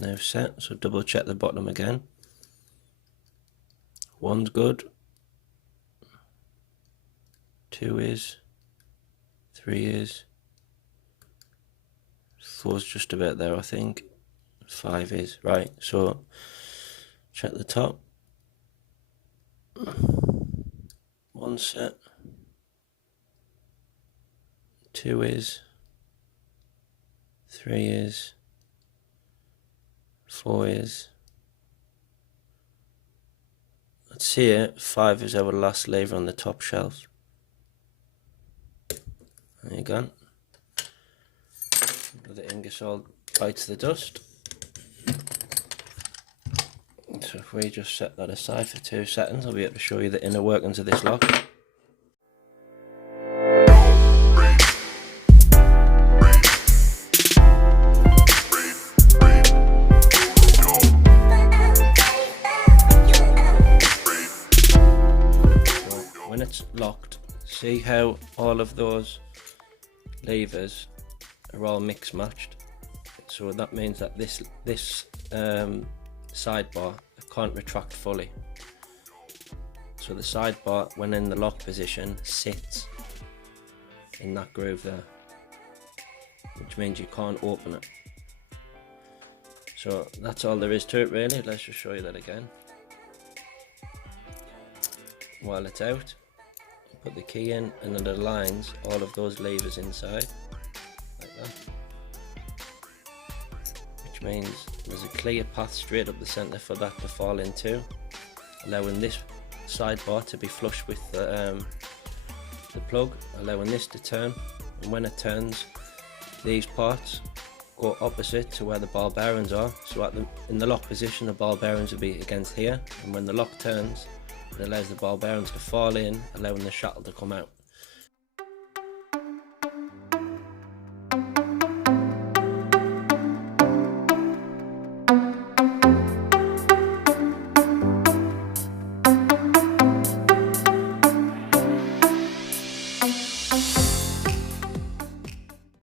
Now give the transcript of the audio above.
now set, so double check the bottom again. One's good, 2 is, 3 is, 4's just about there I think, 5 is, right, so check the top. 1 set, 2 is, 3 is, 4 is, let's see it, 5 is our last lever on the top shelf. There you go. The Ingersoll bites the dust. So if we just set that aside for 2 seconds, I'll be able to show you the inner workings of this lock. When it's locked, see how all of those levers are all mix matched, so that means that this sidebar can't retract fully, so the sidebar when in the lock position sits in that groove there, which means you can't open it. So that's all there is to it really. Let's just show you that again. While it's out, put the key in and it aligns all of those levers inside like that, which means there's a clear path straight up the center for that to fall into, allowing this sidebar to be flush with the plug, allowing this to turn, and when it turns these parts go opposite to where the ball bearings are, so in the lock position the ball bearings will be against here, and when the lock turns it allows the ball bearings to fall in, allowing the shuttle to come out.